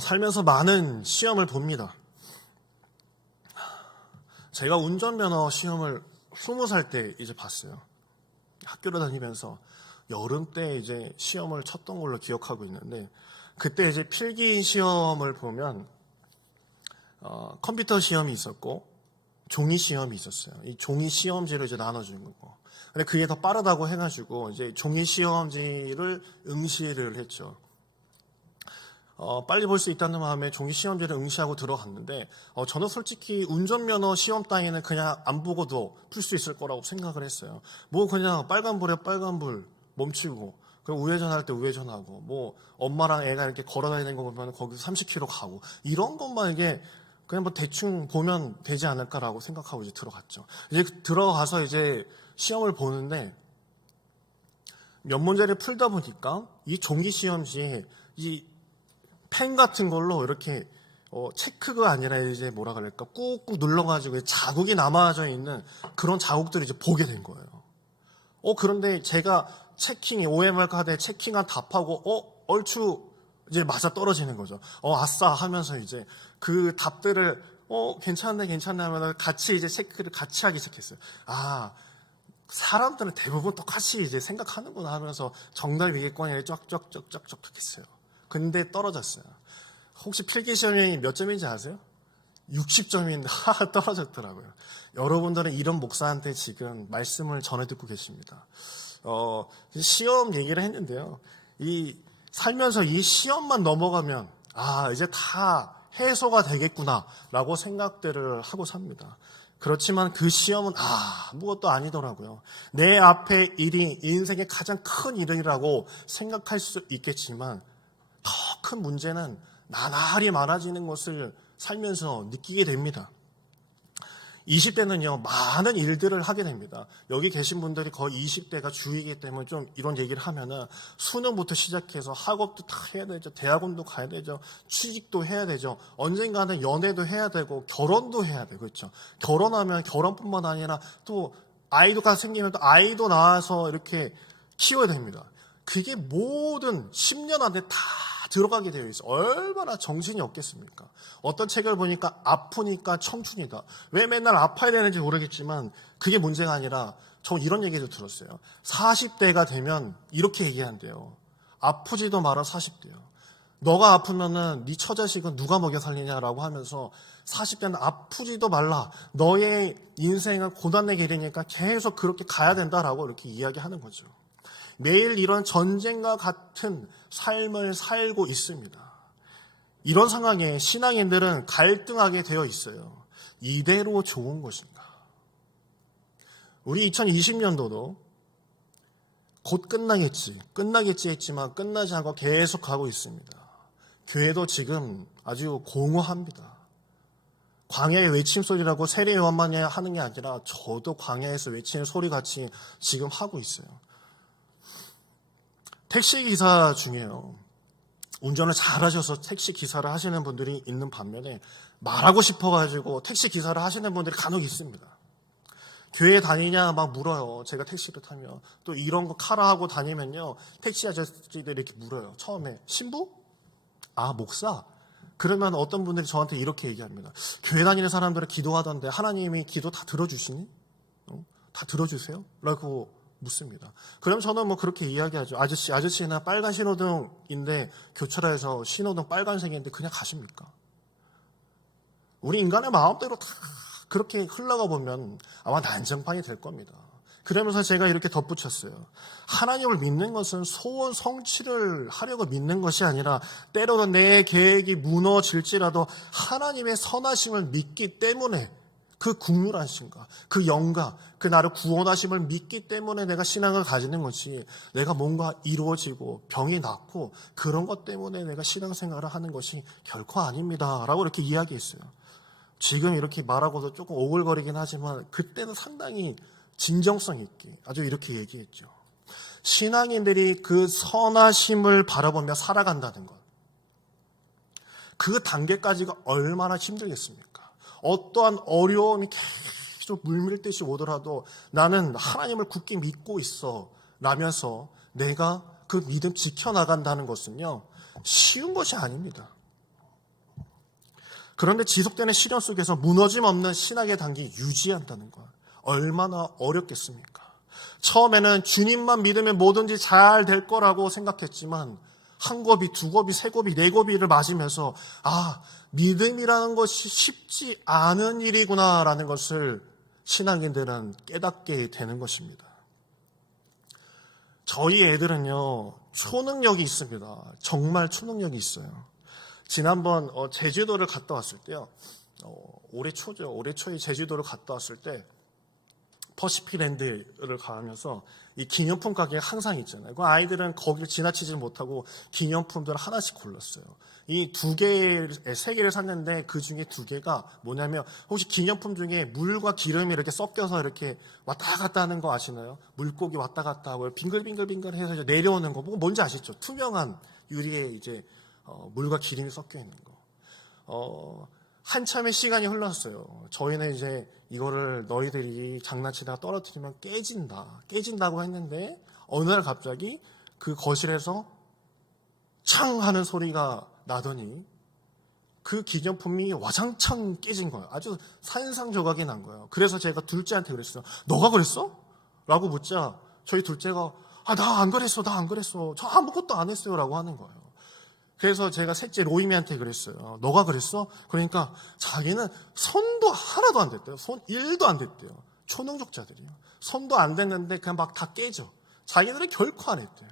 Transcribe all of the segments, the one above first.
살면서 많은 시험을 봅니다. 제가 운전면허 시험을 20살 때 이제 봤어요. 학교를 다니면서 여름 때 이제 시험을 쳤던 걸로 기억하고 있는데, 그때 이제 필기 시험을 보면 컴퓨터 시험이 있었고 종이 시험이 있었어요. 이 종이 시험지를 이제 나눠주는 거. 근데 그게 더 빠르다고 해가지고 이제 종이 시험지를 응시를 했죠. 빨리 볼 수 있다는 마음에 종이 시험지를 응시하고 들어갔는데, 저는 솔직히 운전면허 시험 따위는 그냥 안 보고도 풀 수 있을 거라고 생각을 했어요. 뭐 그냥 빨간불에 빨간불 멈추고, 그리고 우회전할 때 우회전하고, 뭐 엄마랑 애가 이렇게 걸어다니는 거 보면 거기서 30km 가고, 이런 것만 이게 그냥 뭐 대충 보면 되지 않을까라고 생각하고 이제 들어갔죠. 이제 들어가서 이제 시험을 보는데, 몇 문제를 풀다 보니까 이 종이 시험지에 이 펜 같은 걸로 이렇게 체크가 아니라 이제 뭐라 그럴까 꾹꾹 눌러가지고 자국이 남아져 있는 그런 자국들을 이제 보게 된 거예요. 그런데 제가 OMR 카드에 체킹한 답하고 얼추 이제 맞아 떨어지는 거죠. 아싸 하면서 이제 그 답들을 괜찮네 하면 같이 이제 체크를 같이 하기 시작했어요. 사람들은 대부분 똑같이 이제 생각하는구나 하면서 정답이겠거니 쫙쫙쫙쫙쫙 했어요. 근데 떨어졌어요. 혹시 필기시험이 몇 점인지 아세요? 60점인데 떨어졌더라고요. 여러분들은 이런 목사한테 지금 말씀을 전해 듣고 계십니다. 시험 얘기를 했는데요. 살면서 이 시험만 넘어가면 이제 다 해소가 되겠구나라고 생각들을 하고 삽니다. 그렇지만 그 시험은 아무것도 아니더라고요. 내 앞에 일이 인생의 가장 큰 일이라고 생각할 수 있겠지만 더 큰 문제는 나날이 많아지는 것을 살면서 느끼게 됩니다. 20대는요, 많은 일들을 하게 됩니다. 여기 계신 분들이 거의 20대가 주이기 때문에 좀 이런 얘기를 하면은 수능부터 시작해서 학업도 다 해야 되죠. 대학원도 가야 되죠. 취직도 해야 되죠. 언젠가는 연애도 해야 되고 결혼도 해야 되고, 그렇죠. 결혼하면 결혼뿐만 아니라 또 아이가 생기면 또 아이도 낳아서 이렇게 키워야 됩니다. 그게 모든 10년 안에 다 들어가게 되어 있어. 얼마나 정신이 없겠습니까? 어떤 책을 보니까 아프니까 청춘이다. 왜 맨날 아파야 되는지 모르겠지만 그게 문제가 아니라 저 이런 얘기도 들었어요. 40대가 되면 이렇게 얘기한대요. 아프지도 마라 40대요. 너가 아프면은 네 처자식은 누가 먹여 살리냐라고 하면서 40대는 아프지도 말라. 너의 인생은 고단의 길이니까 계속 그렇게 가야 된다라고 이렇게 이야기하는 거죠. 매일 이런 전쟁과 같은 삶을 살고 있습니다. 이런 상황에 신앙인들은 갈등하게 되어 있어요. 이대로 좋은 것인가? 우리 2020년도도 곧 끝나겠지 했지만 끝나지 않고 계속 가고 있습니다. 교회도 지금 아주 공허합니다. 광야의 외침소리라고 세례 요한만 하는 게 아니라 저도 광야에서 외치는 소리같이 지금 하고 있어요. 택시기사 중에요. 운전을 잘하셔서 택시기사를 하시는 분들이 있는 반면에 말하고 싶어가지고 택시기사를 하시는 분들이 간혹 있습니다. 교회 다니냐 막 물어요. 제가 택시를 타면. 또 이런 거 카라 하고 다니면요. 택시 아저씨들이 이렇게 물어요. 처음에 신부? 목사? 그러면 어떤 분들이 저한테 이렇게 얘기합니다. 교회 다니는 사람들은 기도하던데 하나님이 기도 다 들어주시니? 다 들어주세요? 라고 묻습니다. 그럼 저는 뭐 그렇게 이야기하죠. 아저씨나 빨간 신호등인데 교차로에서 신호등 빨간색인데 그냥 가십니까? 우리 인간의 마음대로 다 그렇게 흘러가 보면 아마 난장판이 될 겁니다. 그러면서 제가 이렇게 덧붙였어요. 하나님을 믿는 것은 소원 성취를 하려고 믿는 것이 아니라 때로는 내 계획이 무너질지라도 하나님의 선하심을 믿기 때문에 그 국률하심과 그 영과 그 나를 구원하심을 믿기 때문에 내가 신앙을 가지는 것이 내가 뭔가 이루어지고 병이 낫고 그런 것 때문에 내가 신앙생활을 하는 것이 결코 아닙니다. 라고 이렇게 이야기했어요. 지금 이렇게 말하고도 조금 오글거리긴 하지만 그때는 상당히 진정성 있게 아주 이렇게 얘기했죠. 신앙인들이 그 선하심을 바라보며 살아간다는 것. 그 단계까지가 얼마나 힘들겠습니까? 어떠한 어려움이 계속 물밀듯이 오더라도 나는 하나님을 굳게 믿고 있어 라면서 내가 그 믿음 지켜나간다는 것은요 쉬운 것이 아닙니다. 그런데 지속되는 시련 속에서 무너짐 없는 신학의 단계 유지한다는 것, 얼마나 어렵겠습니까? 처음에는 주님만 믿으면 뭐든지 잘 될 거라고 생각했지만 한 고비, 두 고비, 세 고비, 네 고비를 맞으면서 믿음이라는 것이 쉽지 않은 일이구나라는 것을 신앙인들은 깨닫게 되는 것입니다. 저희 애들은요, 초능력이 있습니다. 정말 초능력이 있어요. 지난번 제주도를 갔다 왔을 때요, 올해 초죠. 올해 초에 제주도를 갔다 왔을 때 퍼시픽랜드를 가면서 이 기념품 가게가 항상 있잖아요. 그 아이들은 거기를 지나치지 못하고 기념품들을 하나씩 골랐어요. 이 세 개를 샀는데 그 중에 두 개가 뭐냐면, 혹시 기념품 중에 물과 기름이 이렇게 섞여서 이렇게 왔다 갔다 하는 거 아시나요? 물고기 왔다 갔다 하고 빙글빙글빙글 해서 이제 내려오는 거 뭔지 아시죠? 투명한 유리에 이제 물과 기름이 섞여 있는 거. 한참의 시간이 흘렀어요. 저희는 이제 이거를 너희들이 장난치다가 떨어뜨리면 깨진다고 했는데 어느 날 갑자기 그 거실에서 창 하는 소리가 나더니 그 기념품이 와장창 깨진 거예요. 아주 산산조각이 난 거예요. 그래서 제가 둘째한테 그랬어요. 너가 그랬어? 라고 묻자 저희 둘째가 나 안 그랬어. 저 아무것도 안 했어요. 라고 하는 거예요. 그래서 제가 셋째 로이미한테 그랬어요. 너가 그랬어? 그러니까 자기는 손도 하나도 안 됐대요. 손 1도 안 됐대요. 초능력자들이요. 손도 안 됐는데 그냥 막 다 깨져. 자기들은 결코 안 했대요.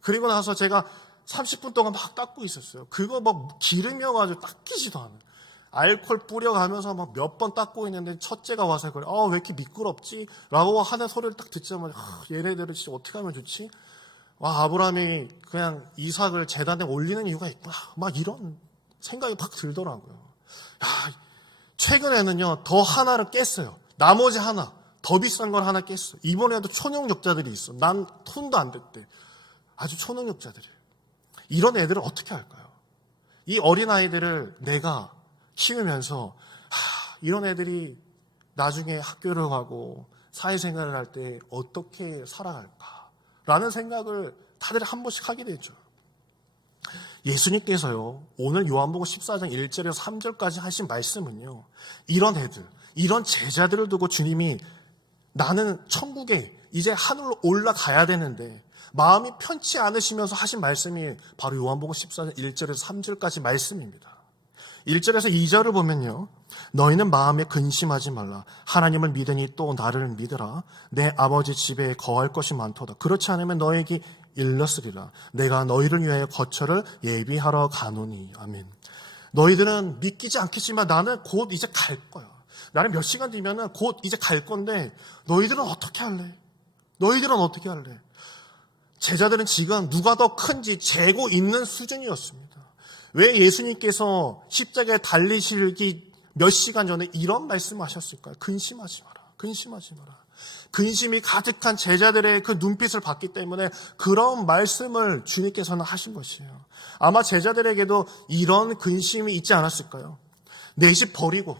그리고 나서 제가 30분 동안 막 닦고 있었어요. 그거 막 기름이어가지고 닦이지도 않아요. 알코올 뿌려가면서 막 몇 번 닦고 있는데 첫째가 와서 그래. 왜 이렇게 미끄럽지? 라고 하는 소리를 딱 듣자마자 얘네들을 진짜 어떻게 하면 좋지? 아브라함이 그냥 이삭을 제단에 올리는 이유가 있구나. 막 이런 생각이 막 들더라고요. 최근에는요, 더 하나를 깼어요. 나머지 하나, 더 비싼 걸 하나 깼어. 이번에도 초능력자들이 있어. 난 손도 안 댔대. 아주 초능력자들이에요. 이런 애들을 어떻게 할까요? 이 어린아이들을 내가 키우면서 이런 애들이 나중에 학교를 가고 사회생활을 할 때 어떻게 살아갈까? 라는 생각을 다들 한 번씩 하게 되죠. 예수님께서요, 오늘 요한복음 14장 1절에서 3절까지 하신 말씀은요, 이런 애들, 이런 제자들을 두고 주님이 나는 천국에 이제 하늘로 올라가야 되는데 마음이 편치 않으시면서 하신 말씀이 바로 요한복음 14장 1절에서 3절까지 말씀입니다. 1절에서 2절을 보면요, 너희는 마음에 근심하지 말라. 하나님을 믿으니 또 나를 믿으라. 내 아버지 집에 거할 것이 많도다. 그렇지 않으면 너에게 일렀으리라. 내가 너희를 위하여 거처를 예비하러 가노니. 아멘. 너희들은 믿기지 않겠지만 나는 곧 이제 갈 거야. 나는 몇 시간 뒤면은 곧 이제 갈 건데 너희들은 어떻게 할래? 제자들은 지금 누가 더 큰지 재고 있는 수준이었습니다. 왜 예수님께서 십자가에 달리시기 몇 시간 전에 이런 말씀을 하셨을까요? 근심하지 마라. 근심이 가득한 제자들의 그 눈빛을 봤기 때문에 그런 말씀을 주님께서는 하신 것이에요. 아마 제자들에게도 이런 근심이 있지 않았을까요? 내 집 버리고,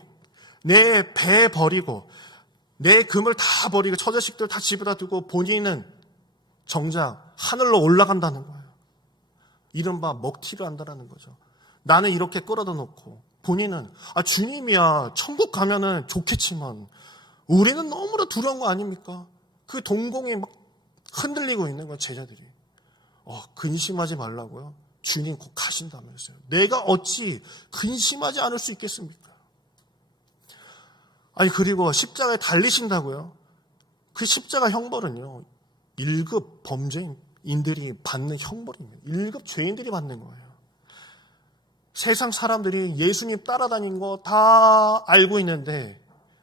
내 배 버리고, 내 금을 다 버리고, 처자식들 다 집에다 두고 본인은 정작 하늘로 올라간다는 거예요. 이른바 먹튀를 한다는 거죠. 나는 이렇게 끌어다 놓고 본인은 주님이야 천국 가면은 좋겠지만 우리는 너무나 두려운 거 아닙니까? 그 동공이 막 흔들리고 있는 건 제자들이. 근심하지 말라고요? 주님 곧 가신다면서요. 내가 어찌 근심하지 않을 수 있겠습니까? 그리고 십자가에 달리신다고요? 그 십자가 형벌은요, 1급 범죄인들이 받는 형벌입니다. 1급 죄인들이 받는 거예요. 세상 사람들이 예수님 따라다닌 거 다 알고 있는데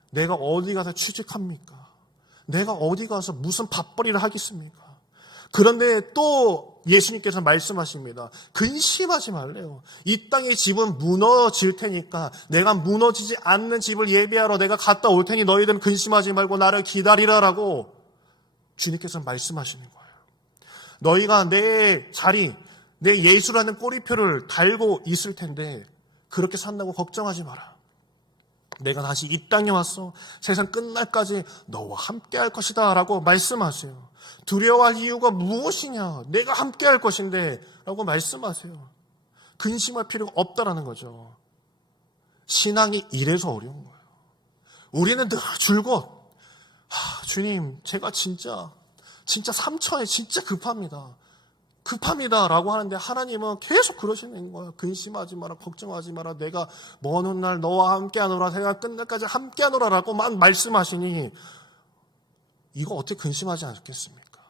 내가 어디 가서 취직합니까? 내가 어디 가서 무슨 밥벌이를 하겠습니까? 그런데 또 예수님께서 말씀하십니다. 근심하지 말래요. 이 땅의 집은 무너질 테니까 내가 무너지지 않는 집을 예비하러 내가 갔다 올 테니 너희들은 근심하지 말고 나를 기다리라라고 주님께서 말씀하시는 거예요. 너희가 내 자리, 내 예수라는 꼬리표를 달고 있을 텐데 그렇게 산다고 걱정하지 마라. 내가 다시 이 땅에 왔어. 세상 끝날까지 너와 함께 할 것이다 라고 말씀하세요. 두려워할 이유가 무엇이냐? 내가 함께 할 것인데 라고 말씀하세요. 근심할 필요가 없다라는 거죠. 신앙이 이래서 어려운 거예요. 우리는 늘 줄곧 주님, 제가 진짜 3천에 진짜 급합니다 라고 하는데 하나님은 계속 그러시는 거예요. 근심하지 마라, 걱정하지 마라, 내가 먼 훗날 너와 함께하노라, 내가 끝날까지 함께하노라 라고만 말씀하시니 이거 어떻게 근심하지 않겠습니까?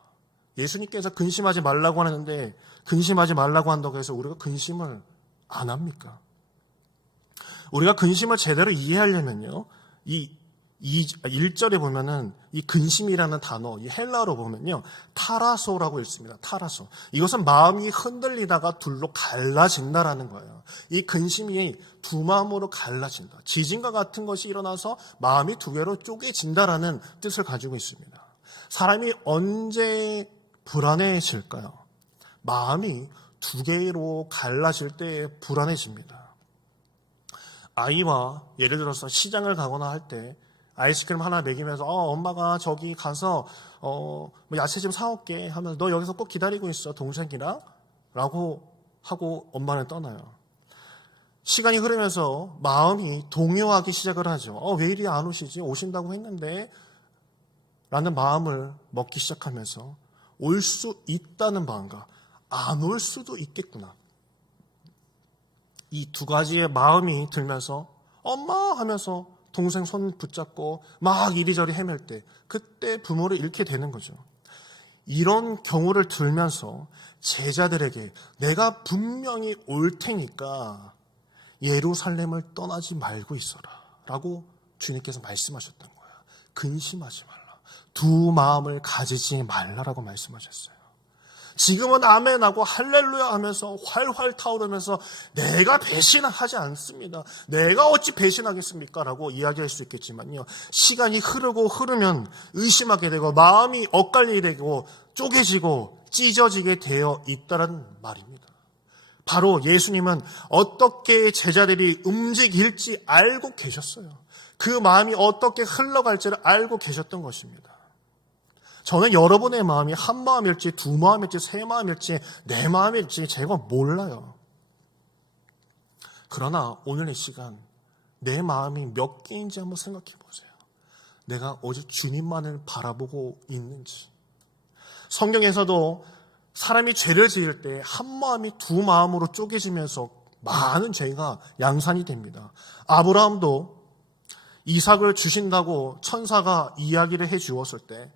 예수님께서 근심하지 말라고 하는데 근심하지 말라고 한다고 해서 우리가 근심을 안 합니까? 우리가 근심을 제대로 이해하려면요, 이 1절에 보면은 이 근심이라는 단어, 이 헬라어로 보면요, 타라소라고 읽습니다. 타라소. 이것은 마음이 흔들리다가 둘로 갈라진다라는 거예요. 이 근심이 두 마음으로 갈라진다. 지진과 같은 것이 일어나서 마음이 두 개로 쪼개진다라는 뜻을 가지고 있습니다. 사람이 언제 불안해질까요? 마음이 두 개로 갈라질 때 불안해집니다. 아이와 예를 들어서 시장을 가거나 할 때 아이스크림 하나 먹이면서 엄마가 저기 가서 뭐 야채 좀 사올게 하면 너 여기서 꼭 기다리고 있어 동생이랑 라고 하고 엄마는 떠나요. 시간이 흐르면서 마음이 동요하기 시작을 하죠. 왜 이리 안 오시지? 오신다고 했는데 라는 마음을 먹기 시작하면서 올 수 있다는 마음과 안 올 수도 있겠구나, 이 두 가지의 마음이 들면서 엄마 하면서 동생 손 붙잡고 막 이리저리 헤맬 때 그때 부모를 잃게 되는 거죠. 이런 경우를 들면서 제자들에게 내가 분명히 올 테니까 예루살렘을 떠나지 말고 있어라 라고 주님께서 말씀하셨던 거예요. 근심하지 말라, 두 마음을 가지지 말라라고 말씀하셨어요. 지금은 아멘하고 할렐루야 하면서 활활 타오르면서 내가 배신하지 않습니다, 내가 어찌 배신하겠습니까? 라고 이야기할 수 있겠지만요, 시간이 흐르면 의심하게 되고 마음이 엇갈리게 되고 쪼개지고 찢어지게 되어 있다는 말입니다. 바로 예수님은 어떻게 제자들이 움직일지 알고 계셨어요. 그 마음이 어떻게 흘러갈지를 알고 계셨던 것입니다. 저는 여러분의 마음이 한 마음일지 두 마음일지 세 마음일지 네 마음일지 제가 몰라요. 그러나 오늘 이 시간 내 마음이 몇 개인지 한번 생각해 보세요. 내가 오직 주님만을 바라보고 있는지. 성경에서도 사람이 죄를 지을 때 한 마음이 두 마음으로 쪼개지면서 많은 죄가 양산이 됩니다. 아브라함도 이삭을 주신다고 천사가 이야기를 해 주었을 때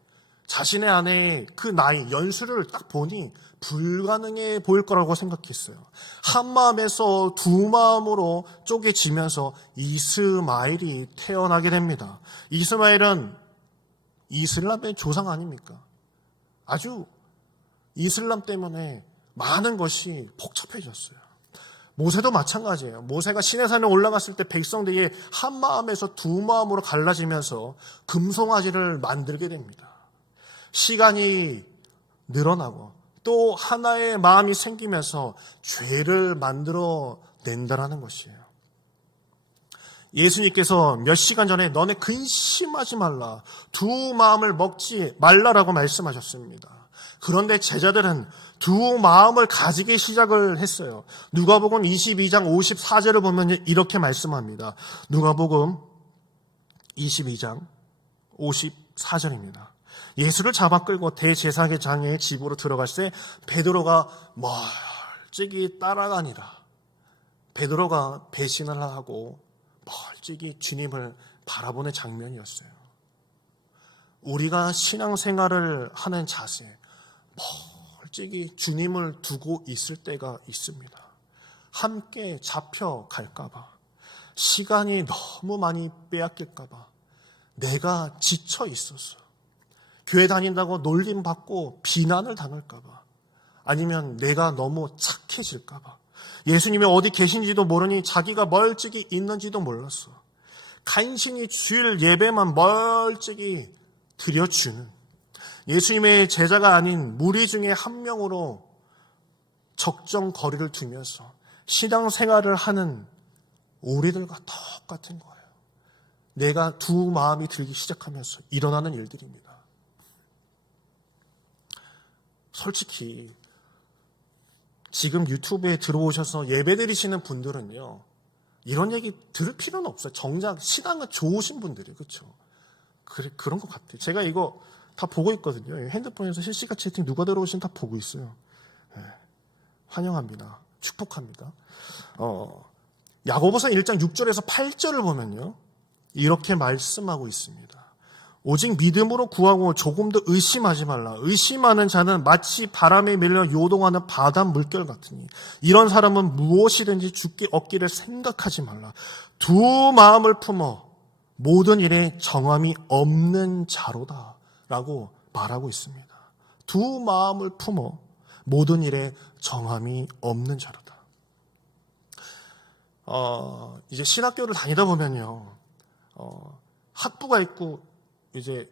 자신의 아내의 그 나이, 연수를 딱 보니 불가능해 보일 거라고 생각했어요. 한 마음에서 두 마음으로 쪼개지면서 이스마엘이 태어나게 됩니다. 이스마엘은 이슬람의 조상 아닙니까? 아주 이슬람 때문에 많은 것이 복잡해졌어요. 모세도 마찬가지예요. 모세가 시내산에 올라갔을 때 백성들이 한 마음에서 두 마음으로 갈라지면서 금송아지를 만들게 됩니다. 시간이 늘어나고 또 하나의 마음이 생기면서 죄를 만들어 낸다라는 것이에요. 예수님께서 몇 시간 전에 너네 근심하지 말라, 두 마음을 먹지 말라라고 말씀하셨습니다. 그런데 제자들은 두 마음을 가지기 시작을 했어요. 누가복음 22장 54절을 보면 이렇게 말씀합니다. 누가복음 22장 54절입니다. 예수를 잡아 끌고 대제사장의 집으로 들어갈 때 베드로가 멀찍이 따라가니라. 베드로가 배신을 하고 멀찍이 주님을 바라보는 장면이었어요. 우리가 신앙생활을 하는 자세, 멀찍이 주님을 두고 있을 때가 있습니다. 함께 잡혀갈까 봐, 시간이 너무 많이 빼앗길까 봐, 내가 지쳐 있었어. 교회 다닌다고 놀림받고 비난을 당할까 봐, 아니면 내가 너무 착해질까 봐, 예수님이 어디 계신지도 모르니 자기가 멀찍이 있는지도 몰랐어. 간신히 주일 예배만 멀찍이 드려주는 예수님의 제자가 아닌 무리 중에 한 명으로 적정 거리를 두면서 신앙생활을 하는 우리들과 똑같은 거예요. 내가 두 마음이 들기 시작하면서 일어나는 일들입니다. 솔직히 지금 유튜브에 들어오셔서 예배드리시는 분들은요, 이런 얘기 들을 필요는 없어요. 정작 신앙은 좋으신 분들이, 그렇죠? 그런 것 같아요. 제가 이거 다 보고 있거든요. 핸드폰에서 실시간 채팅 누가 들어오시면 다 보고 있어요. 네. 환영합니다. 축복합니다. 야고보서 1장 6절에서 8절을 보면요, 이렇게 말씀하고 있습니다. 오직 믿음으로 구하고 조금도 의심하지 말라. 의심하는 자는 마치 바람에 밀려 요동하는 바다 물결 같으니 이런 사람은 무엇이든지 죽기 얻기를 생각하지 말라. 두 마음을 품어 모든 일에 정함이 없는 자로다 라고 말하고 있습니다. 두 마음을 품어 모든 일에 정함이 없는 자로다. 이제 신학교를 다니다 보면요, 학부가 있고 이제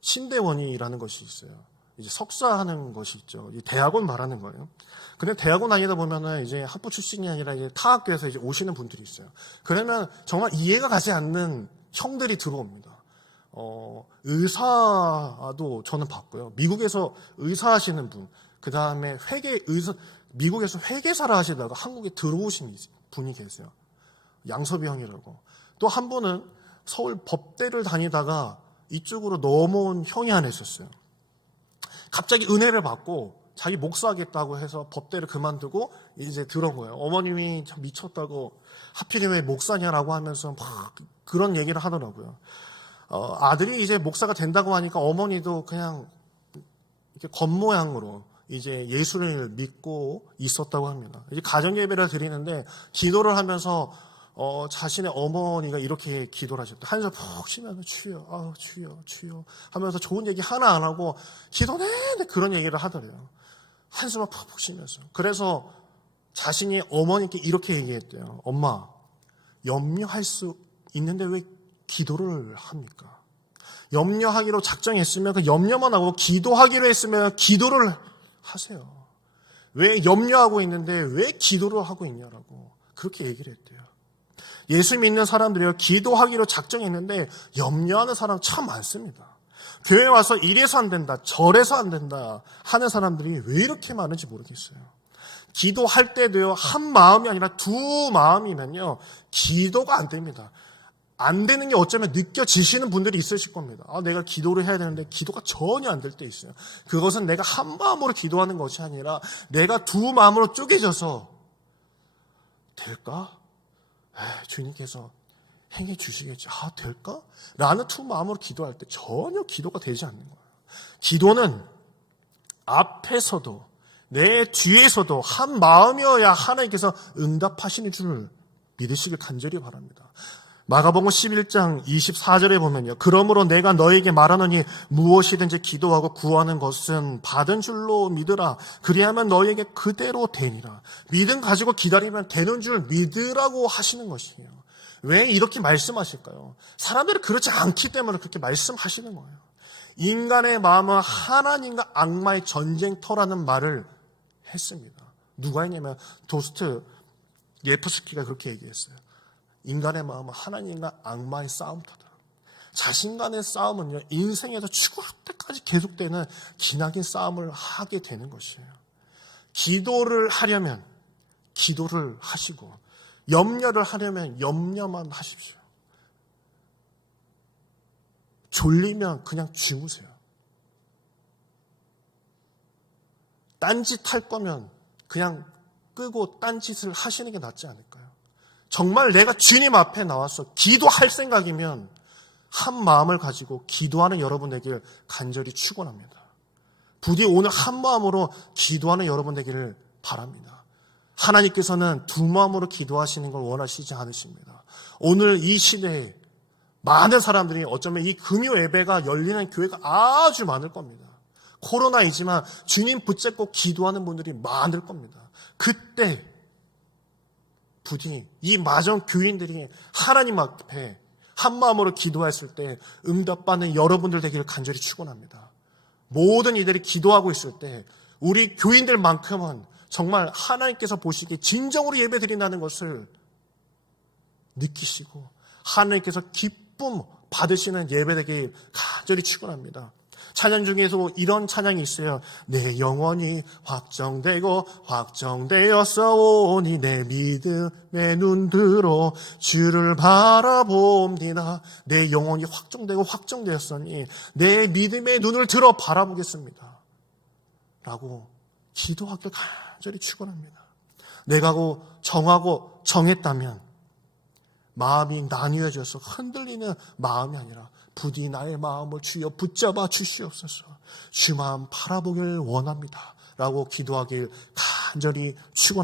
신대원이라는 것이 있어요. 이제 석사하는 것이 있죠. 대학원 말하는 거예요. 근데 대학원 다니다 보면은 이제 학부 출신이 아니라 이제 타 학교에서 이제 오시는 분들이 있어요. 그러면 정말 이해가 가지 않는 형들이 들어옵니다. 의사도 저는 봤고요. 미국에서 의사 하시는 분, 그 다음에 미국에서 회계사를 하시다가 한국에 들어오신 분이 계세요. 양섭이 형이라고. 또 한 분은 서울 법대를 다니다가 이쪽으로 넘어온 형이 하나 있었어요. 갑자기 은혜를 받고 자기 목사하겠다고 해서 법대를 그만두고 이제 들어온 거예요. 어머님이 참 미쳤다고 하필이면 왜 목사냐라고 하면서 막 그런 얘기를 하더라고요. 아들이 이제 목사가 된다고 하니까 어머니도 그냥 이렇게 겉모양으로 이제 예수를 믿고 있었다고 합니다. 이제 가정 예배를 드리는데 기도를 하면서 자신의 어머니가 이렇게 기도를 하셨다. 한숨 푹 쉬면서 주여, 주여, 주여 하면서 좋은 얘기 하나 안 하고 기도 내내 그런 얘기를 하더래요. 한숨을 푹 쉬면서. 그래서 자신이 어머니께 이렇게 얘기했대요. 엄마, 염려할 수 있는데 왜 기도를 합니까? 염려하기로 작정했으면 그 염려만 하고 기도하기로 했으면 기도를 하세요. 왜 염려하고 있는데 왜 기도를 하고 있냐라고 그렇게 얘기를 했대요. 예수 믿는 사람들이요, 기도하기로 작정했는데 염려하는 사람 참 많습니다. 교회 와서 이래서 안 된다, 저래서 안 된다 하는 사람들이 왜 이렇게 많은지 모르겠어요. 기도할 때도요, 한 마음이 아니라 두 마음이면요, 기도가 안 됩니다. 안 되는 게 어쩌면 느껴지시는 분들이 있으실 겁니다. 내가 기도를 해야 되는데 기도가 전혀 안 될 때 있어요. 그것은 내가 한 마음으로 기도하는 것이 아니라 내가 두 마음으로 쪼개져서 될까? 주님께서 행해 주시겠지. 될까? 라는 두 마음으로 기도할 때 전혀 기도가 되지 않는 거예요. 기도는 앞에서도 내 뒤에서도 한 마음이어야 하나님께서 응답하시는 줄 믿으시길 간절히 바랍니다. 마가복음 11장 24절에 보면요, 그러므로 내가 너에게 말하노니 무엇이든지 기도하고 구하는 것은 받은 줄로 믿으라. 그리하면 너에게 그대로 되니라. 믿음 가지고 기다리면 되는 줄 믿으라고 하시는 것이에요. 왜 이렇게 말씀하실까요? 사람들이 그렇지 않기 때문에 그렇게 말씀하시는 거예요. 인간의 마음은 하나님과 악마의 전쟁터라는 말을 했습니다. 누가 했냐면 도스토옙스키가 그렇게 얘기했어요. 인간의 마음은 하나님과 악마의 싸움터다. 자신 간의 싸움은요, 인생에서 죽을 때까지 계속되는 기나긴 싸움을 하게 되는 것이에요. 기도를 하려면 기도를 하시고, 염려를 하려면 염려만 하십시오. 졸리면 그냥 주무세요. 딴짓 할 거면 그냥 끄고 딴짓을 하시는 게 낫지 않을까요? 정말 내가 주님 앞에 나와서 기도할 생각이면 한 마음을 가지고 기도하는 여러분 되기를 간절히 축원합니다. 부디 오늘 한 마음으로 기도하는 여러분 되기를 바랍니다. 하나님께서는 두 마음으로 기도하시는 걸 원하시지 않으십니다. 오늘 이 시대에 많은 사람들이 어쩌면 이 금요 예배가 열리는 교회가 아주 많을 겁니다. 코로나이지만 주님 붙잡고 기도하는 분들이 많을 겁니다. 그때 부디 이 마정 교인들이 하나님 앞에 한 마음으로 기도했을 때 응답받는 여러분들 되기를 간절히 축원합니다. 모든 이들이 기도하고 있을 때 우리 교인들만큼은 정말 하나님께서 보시기에 진정으로 예배드린다는 것을 느끼시고 하나님께서 기쁨 받으시는 예배 되기를 간절히 축원합니다. 찬양 중에서 이런 찬양이 있어요. 내 영혼이 확정되고 확정되었어 오니 내 믿음의 눈 들어 주를 바라봅니다. 내 영혼이 확정되고 확정되었으니 내 믿음의 눈을 들어 바라보겠습니다. 라고 기도하길 간절히 축원합니다. 내가 정하고 정했다면 마음이 나뉘어져서 흔들리는 마음이 아니라 부디 나의 마음을 주여 붙잡아 주시옵소서. 주 마음 바라보길 원합니다. 라고 기도하길 간절히 축원합니다.